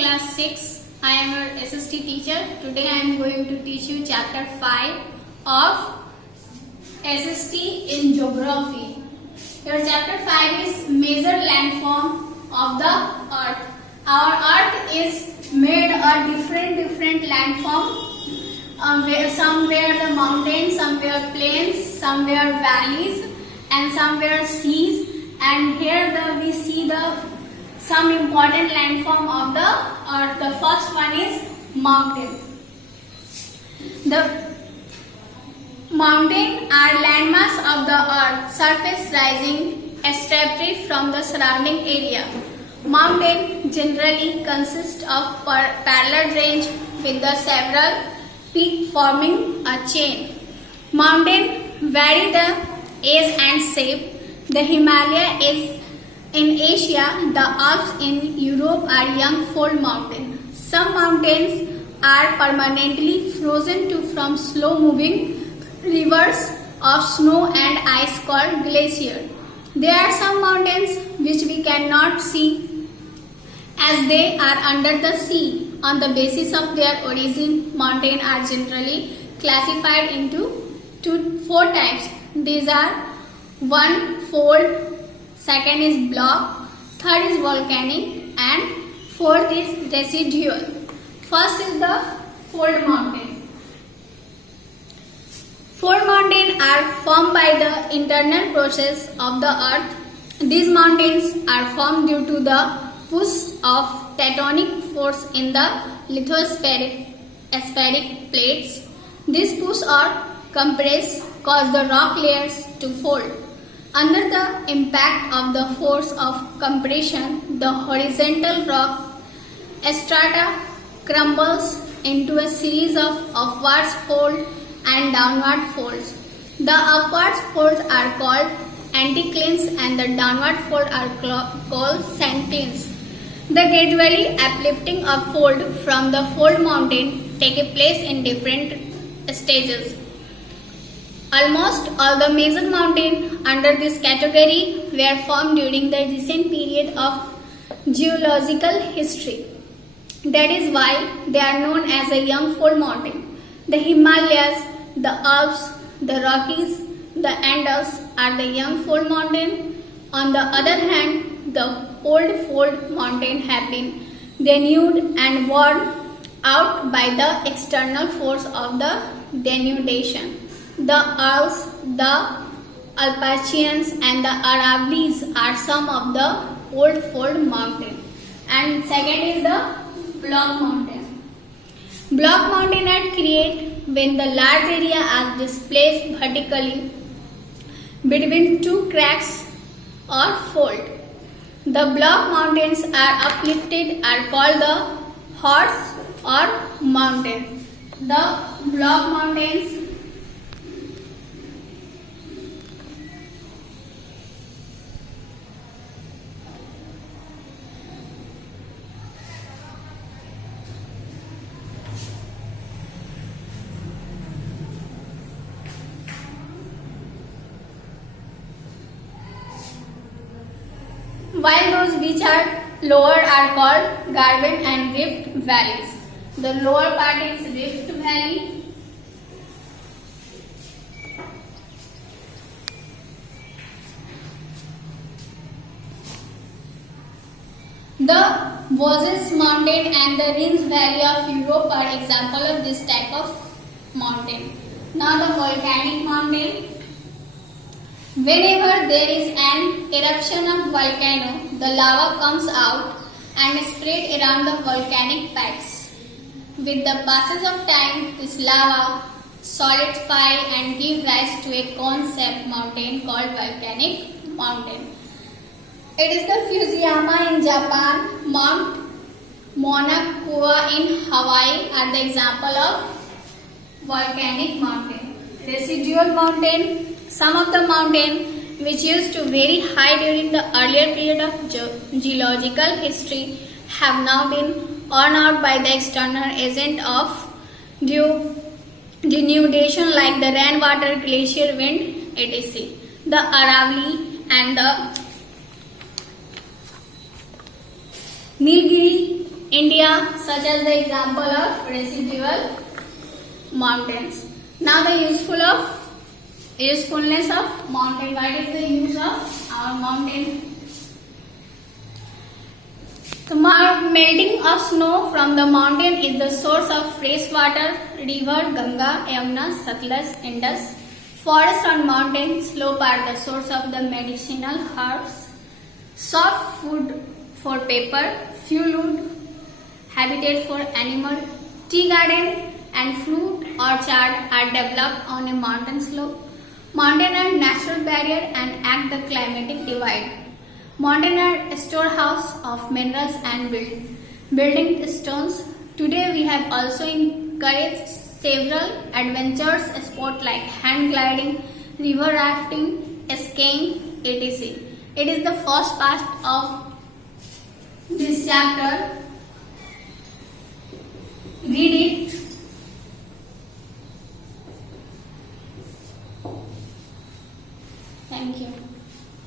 class 6. I am your SST teacher. Today I am going to teach you chapter 5 of SST in geography. Your chapter 5 is major landform of the earth. Our earth is made of different landform. Somewhere the mountains, somewhere plains, somewhere valleys, and somewhere seas. And here we see some important landform of the earth. The first one is mountain. The mountain are landmass of the earth, surface rising estuary from the surrounding area. Mountain generally consist of parallel range with the several peaks forming a chain. Mountain vary the age and shape. The Himalaya is in Asia, the Alps in Europe are young fold mountains. Some mountains are permanently frozen from slow-moving rivers of snow and ice called glacier. There are some mountains which we cannot see as they are under the sea. On the basis of their origin, mountains are generally classified into four types. These are one fold, second is block, third is volcanic, and fourth is residual. First is the fold mountain. Fold mountains are formed by the internal process of the earth. These mountains are formed due to the push of tectonic force in the lithospheric plates. This push or compress cause the rock layers to fold. Under the impact of the force of compression, the horizontal rock strata crumbles into a series of upwards folds and downward folds. The upward folds are called anticlines and the downward folds are called synclines. The gradually uplifting of fold from the fold mountain take place in different stages. Almost all the major mountains under this category were formed during the recent period of geological history. That is why they are known as a young fold mountain. The Himalayas, the Alps, the Rockies, the Andes are the young fold mountain. On the other hand, the old fold mountains have been denuded and worn out by the external force of the denudation. The Alps, the Alpacines and the Aravallis are some of the old fold mountains. And second is the block mountain. Block mountains are created when the large area is displaced vertically between two cracks or fold. The block mountains are uplifted are called the horse or mountain. The block mountains while those which are lower are called Garden and Rift valleys. The lower part is Rift Valley. The Vosges mountain and the Rhine Valley of Europe are example of this type of mountain. Now the volcanic mountain. Whenever there is an eruption of volcano, the lava comes out and spread around the volcanic peaks. With the passage of time, this lava solidify and give rise to a cone-shaped mountain called volcanic mountain. It is the Fujiyama in Japan, Mount Mauna Kea in Hawaii are the example of volcanic mountain. Residual mountain. Some of the mountains which used to very high during the earlier period of geological history have now been worn out by the external agent of denudation like the rainwater, glacier, wind, etc. The Aravalli and the Nilgiri India, such as the example of residual mountains. Now the usefulness of mountain. What is the use of our mountain? The melting of snow from the mountain is the source of fresh water. River Ganga, Yamuna, Satluj, Indus. Forest on mountain slope are the source of the medicinal herbs. Soft food for paper, fuel wood, habitat for animal. Tea garden and fruit orchard are developed on a mountain slope. Mountains are natural barrier and act the climatic divide. Mountains are a storehouse of minerals and building stones. Today we have also encouraged several adventures sports like hand gliding, river rafting, skiing, etc. It is the first part of this chapter. Read it. Thank you.